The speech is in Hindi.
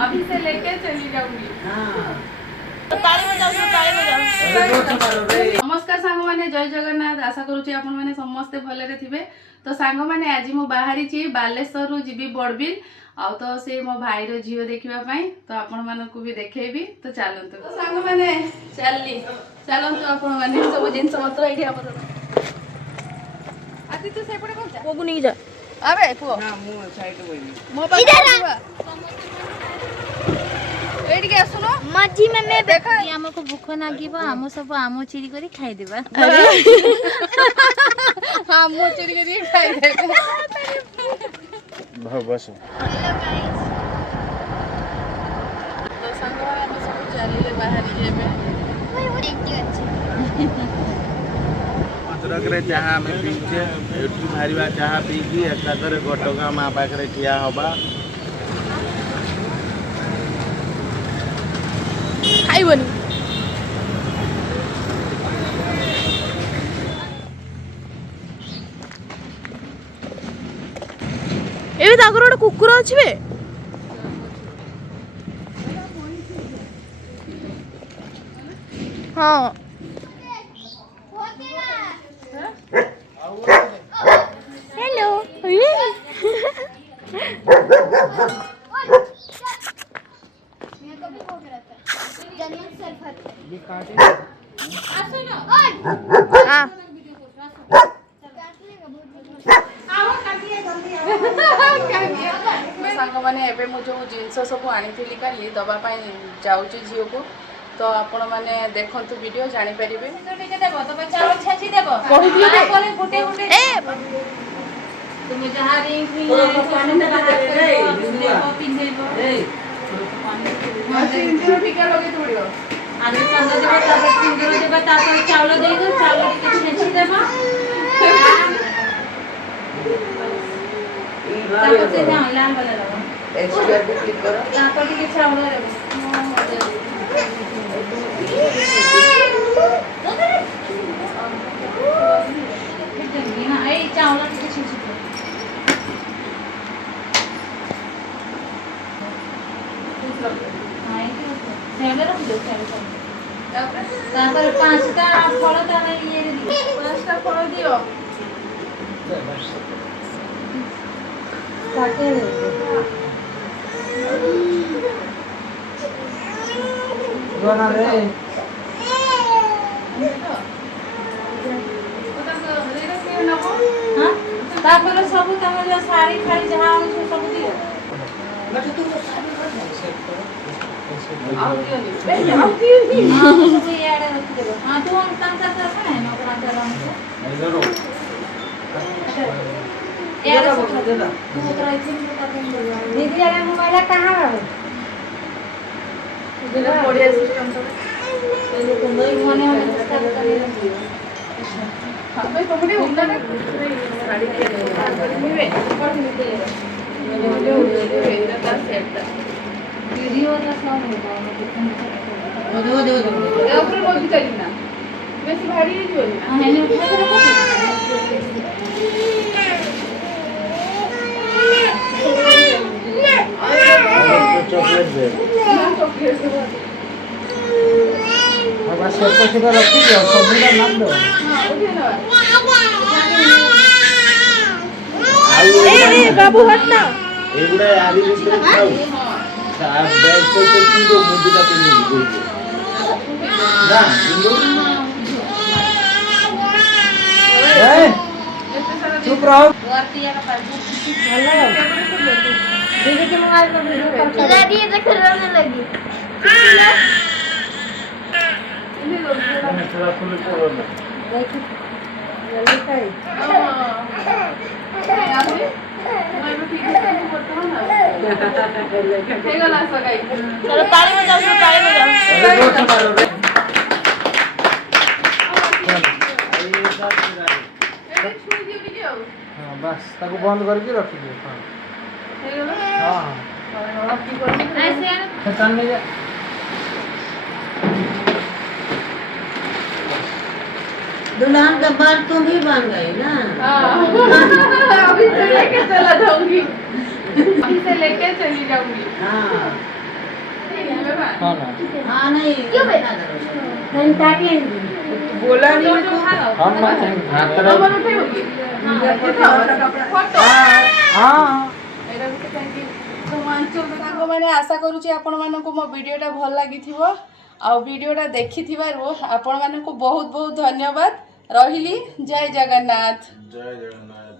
अभी से लेके चली जाऊंगी। नमस्कार सांग मैंने जय जगन्नाथ आशा करुच्ची आपण मैंने समस्ते भलरे थिबे। तो सांग मैंने आज मु बाहरी छी बालेश्वर रु जीवी बड़बिल आ तो से मो भाई रो झियो देखिबा पई तो आपण मानकु भी देखेबी। तो चलंतु तो सांग मैंने चलली चलंतु आपण माने सब जिंस मात्र एठी हमर आदि तू सेपडे कोन जा कोगु नहीं जा अबे पुओ हां मु साइड बोइनी मो पास एडी के सुनो मजी में मैं देखा हमको भूख लागिबा हम सब आम चिरी करी खाई देबा। हां मो चिरी करी खाई देबा भाव बस। हेलो गाइस तो संगवा हम सब चली बाहर जेबे ओए वो देखती अच्छी अदरक रे चाहा में पीछे एठू मारिबा चाहा पी की एकादरे घटगा मा पाखरे ठिया होबा खाइबनी एबे तागर गोटे कुकुर अछि बे हां हेलो सांग मैंने एबे मु जो जिनस सब आनी काली दबा जाऊँ झील को तो आपण मैंने देखंतु वीडियो जानि परिबे तुम जहाँ रिंग टीका लगे थोड़ियो आगे संग देबा तापर सिंदूर देबा तापर चावल देइगो चावल के छेची देबा तापर से ना लाल वाला लगा एक्सट्रा पे क्लिक करो तापर के चावल देबा ना ए चावल के छेची तापर पांचटा फल ताने ये दियो पांचटा फल दियो काटे बना रे हां तापर सब तमे साड़ी खाली जहां सब दियो बट तू साड़ी आओ दियो हां सब ये आड़े रख देबो हां तू हम तंता कर है ना ओकरा कर हम नहीं जरो यार सब दे दा तू ओकरा इथे कर दीदी यार मोबाइल कहां है इधर बढ़िया सिस्टम सब पहले तो नहीं होने वाला स्टार्ट कर दियो हां भाई पकड़े उन्ना गाड़ी के स्टार्ट कर दिवे और निकले जो वेंदा का सेट वीडियो का सब होगा दो ए ऊपर बोल चली ना बेसी भारी है जो ना है ने उठा के रखो चॉकलेट दे ना चॉकलेट दे अब सब कुछ का रख दियो सब का नाम दो हां ओके ना ए बाबू हट ना एगुडा आदि भीतर खाऊ साहब बैठ के की दो मुंडा पे नहीं बोल ना बिंदु ए चुप रहो वर्तिया का पास हेलो दीदी के मोबाइल में वीडियो कॉल कर लगी देख रोने लगी इन्हें लोग थोड़ा फुल करो ना देखो जल्दी kai मैं भी ठीक से नहीं करता हूं ना हेगा ना सगाई चलो ताली में जाओ हां बस ताको बंद करके रख दियो हां हेगा हां अब की करो ऐसे खतन ले जा दुल्हन का बाल तुम भी बन गई ना अभी से लेके चला जाऊंगी अभी से लेके चली जाऊंगी हाँ हाँ नहीं क्यों बोला नहीं मैंने आशा करुँच आपण मानक मो वीडियोटा भल लगी आ वीडियोटा देखि आपण मानक बहुत बहुत धन्यवाद रहिली। जय जगन्नाथ। जय जगन्नाथ।